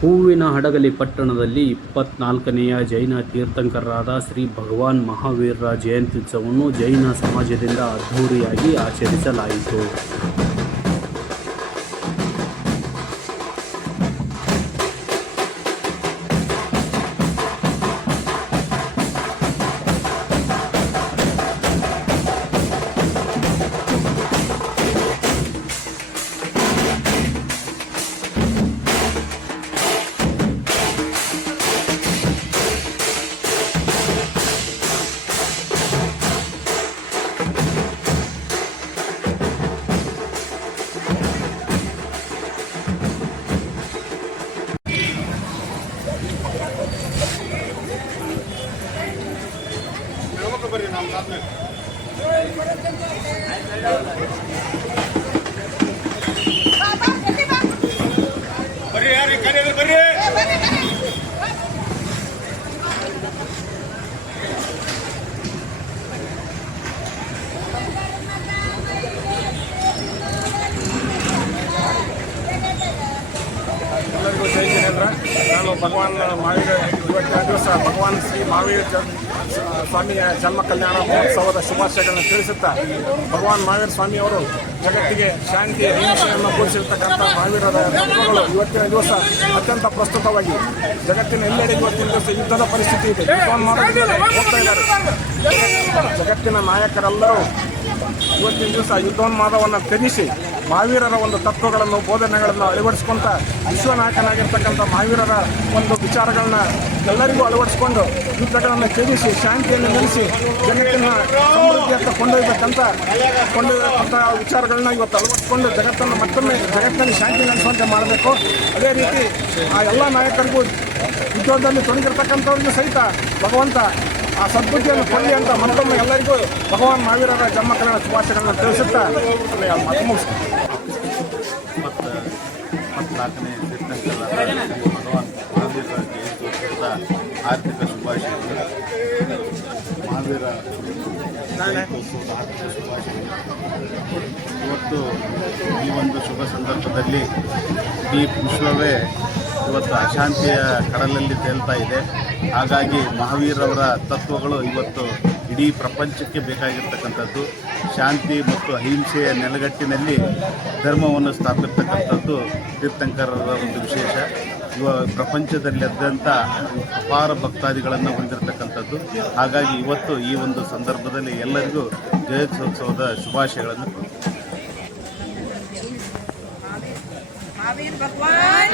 ಹೂವಿನ ಹಡಗಲಿ ಪಟ್ಟಣದಲ್ಲಿ 24ನೆಯ ಜೈನ ತೀರ್ಥಂಕರರಾದ ಶ್ರೀ ಭಗವಾನ್ ಮಹಾವೀರರ ಜಯಂತ್ಯುತ್ಸವವನ್ನು ಜೈನ ಸಮಾಜದಿಂದ ಅದ್ಧೂರಿಯಾಗಿ ಆಚರಿಸಲಾಯಿತು. ಬರ್ರಿ ಯಾರು ಕರೆಯೋದು ಬರ್ರಿ. ಎಲ್ಲರಿಗೂ ಜೈ ಜಿನೇಂದ್ರ. ನಾನು ಭಗವಾನ್ ಮಹಾವೀರ ಇವತ್ತಿನ ದಿವಸ ಭಗವಾನ್ ಶ್ರೀ ಮಹಾವೀರ ಸ್ವಾಮಿಯ ಜನ್ಮ ಕಲ್ಯಾಣ ಮಹೋತ್ಸವದ ಶುಭಾಶಯಗಳನ್ನು ತಿಳಿಸುತ್ತಾ, ಭಗವಾನ್ ಮಹಾವೀರ ಸ್ವಾಮಿಯವರು ಜಗತ್ತಿಗೆ ಶಾಂತಿ ಅಹಿಂಸೆಯನ್ನು ಬೋಧಿಸಿರ್ತಕ್ಕಂಥ ಮಹಾವೀರರ ತತ್ವಗಳು ಇವತ್ತಿನ ದಿವಸ ಅತ್ಯಂತ ಪ್ರಸ್ತುತವಾಗಿ ಜಗತ್ತಿನ ಎಲ್ಲೆಡೆ ಇವತ್ತಿನ ದಿವಸ ಯುದ್ಧದ ಪರಿಸ್ಥಿತಿ ಇದೆ. ಹೋಗ್ತಾ ಇದ್ದಾರೆ. ಜಗತ್ತಿನ ನಾಯಕರೆಲ್ಲರೂ ಇವತ್ತಿನ ದಿವಸ ಯುದ್ಧೋನ್ಮಾದವನ್ನು ತ್ಯಜಿಸಿ ಮಹಾವೀರರ ಒಂದು ತತ್ವಗಳನ್ನು ಬೋಧನೆಗಳನ್ನು ಅಳವಡಿಸಿಕೊಂತ ವಿಶ್ವನಾಯಕನಾಗಿರ್ತಕ್ಕಂಥ ಮಹಾವೀರರ ಒಂದು ವಿಚಾರಗಳನ್ನ ಎಲ್ಲರಿಗೂ ಅಳವಡಿಸಿಕೊಂಡು ಯುದ್ಧಗಳನ್ನು ತ್ಯಜಿಸಿ ಶಾಂತಿಯನ್ನು ನೆಲೆಸಿ ಜಗತ್ತಿನ ಸಮೃದ್ಧಿಯತ್ತ ಕೊಂಡೊಯ್ಯತಕ್ಕಂಥ ವಿಚಾರಗಳನ್ನ ಇವತ್ತು ಅಳವಡಿಸಿಕೊಂಡು ಜಗತ್ತನ್ನು ಮತ್ತೊಮ್ಮೆ ಜಗತ್ತಿನಲ್ಲಿ ಶಾಂತಿ ನೆಲೆಸುವಂತೆ ಮಾಡಬೇಕು. ಅದೇ ರೀತಿ ಆ ಎಲ್ಲ ನಾಯಕರಿಗೂ ಯುದ್ಧದಲ್ಲಿ ತೊಡಗಿರ್ತಕ್ಕಂಥವ್ರಿಗೂ ಸಹಿತ ಭಗವಂತ ಆ ಸದ್ಬುದ್ಧಿಯನ್ನು ಕೊಳ್ಳಿ ಅಂತ ಮತ್ತೊಮ್ಮೆ ಎಲ್ಲರಿಗೂ ಭಗವಾನ್ ಮಹಾವೀರರ ಜನ್ಮ ಕಲ್ಯಾಣ ಶುಭಾಶಯಗಳನ್ನು ತಿಳಿಸುತ್ತಾ ಮುಗಿಸ್ತಾರೆ. 24ನೇ ತೀರ್ಥಂಕರರಾದ ಭಗವಾನ್ ಮಹಾವೀರರ ಜಯಂತ್ಯೋತ್ಸವದ ಆರ್ಥಿಕ ಶುಭಾಶಯಗಳು. ಮಹಾವೀರ ಜಯಂತ್ಯೋತ್ಸವದ ಆರ್ಥಿಕ ಶುಭಾಶಯಗಳು. ಇವತ್ತು ಈ ಒಂದು ಶುಭ ಸಂದರ್ಭದಲ್ಲಿ ಇಡೀ ವಿಶ್ವವೇ ಇವತ್ತು ಅಶಾಂತಿಯ ಕಡಲಲ್ಲಿ ತೇಲ್ತಾ ಇದೆ. ಹಾಗಾಗಿ ಮಹಾವೀರವರ ತತ್ವಗಳು ಇವತ್ತು ಇಡೀ ಪ್ರಪಂಚಕ್ಕೆ ಬೇಕಾಗಿರ್ತಕ್ಕಂಥದ್ದು. ಶಾಂತಿ ಮತ್ತು ಅಹಿಂಸೆಯ ನೆಲೆಗಟ್ಟಿನಲ್ಲಿ ಧರ್ಮವನ್ನು ಸ್ಥಾಪಿರ್ತಕ್ಕಂಥದ್ದು ತೀರ್ಥಂಕರರ ಒಂದು ವಿಶೇಷ. ಪ್ರಪಂಚದಲ್ಲಾದ್ಯಂತ ಅಪಾರ ಭಕ್ತಾದಿಗಳನ್ನು ಹೊಂದಿರತಕ್ಕಂಥದ್ದು. ಹಾಗಾಗಿ ಇವತ್ತು ಈ ಒಂದು ಸಂದರ್ಭದಲ್ಲಿ ಎಲ್ಲರಿಗೂ ಜಯಂತ್ಯೋತ್ಸವದ ಶುಭಾಶಯಗಳನ್ನು महावीर भगवान